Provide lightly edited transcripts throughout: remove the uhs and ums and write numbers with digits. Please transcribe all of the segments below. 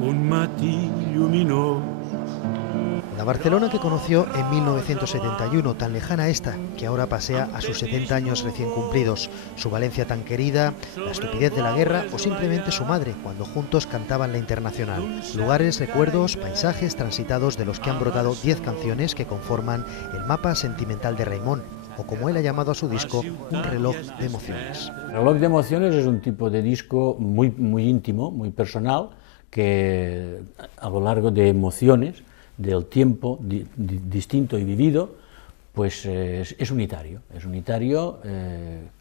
un matí lluminós. La Barcelona que conoció en 1971, tan lejana esta, que ahora pasea a sus 70 años recién cumplidos, su Valencia tan querida, la estupidez de la guerra o simplemente su madre, cuando juntos cantaban la Internacional. Lugares, recuerdos, paisajes transitados de los que han brotado 10 canciones que conforman el mapa sentimental de Raimon, o como él ha llamado a su disco, un reloj de emociones. El reloj de emociones es un tipo de disco muy íntimo, muy personal, que a lo largo de emociones, del tiempo distinto y vivido, pues es unitario,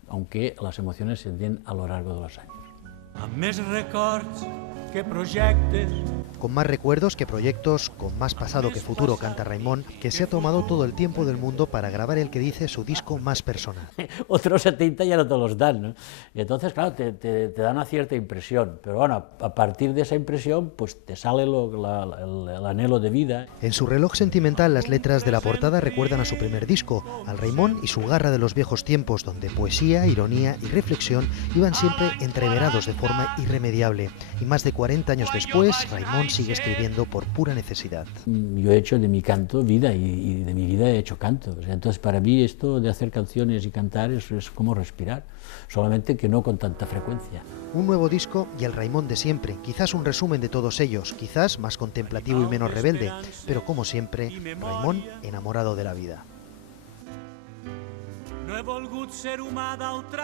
aunque las emociones se den a lo largo de los años. Amb més records que projectes. Con más recuerdos que proyectos, con más pasado que futuro, canta Raimon, que se ha tomado todo el tiempo del mundo para grabar el que dice su disco más personal. Otros 70 ya no te los dan, ¿no? Y entonces, claro, te da una cierta impresión, pero bueno, a partir de esa impresión, pues te sale el anhelo de vida. En su reloj sentimental, las letras de la portada recuerdan a su primer disco, al Raimon y su garra de los viejos tiempos, donde poesía, ironía y reflexión iban siempre entreverados de forma irremediable. Y más de 40 años después, Raimon sigue escribiendo por pura necesidad. Yo he hecho de mi canto vida y de mi vida he hecho canto. O sea, entonces, para mí esto de hacer canciones y cantar es como respirar, solamente que no con tanta frecuencia. Un nuevo disco y el Raimon de siempre, quizás un resumen de todos ellos, quizás más contemplativo y menos rebelde, pero como siempre, Raimon enamorado de la vida. No he volgut ser humà d'altra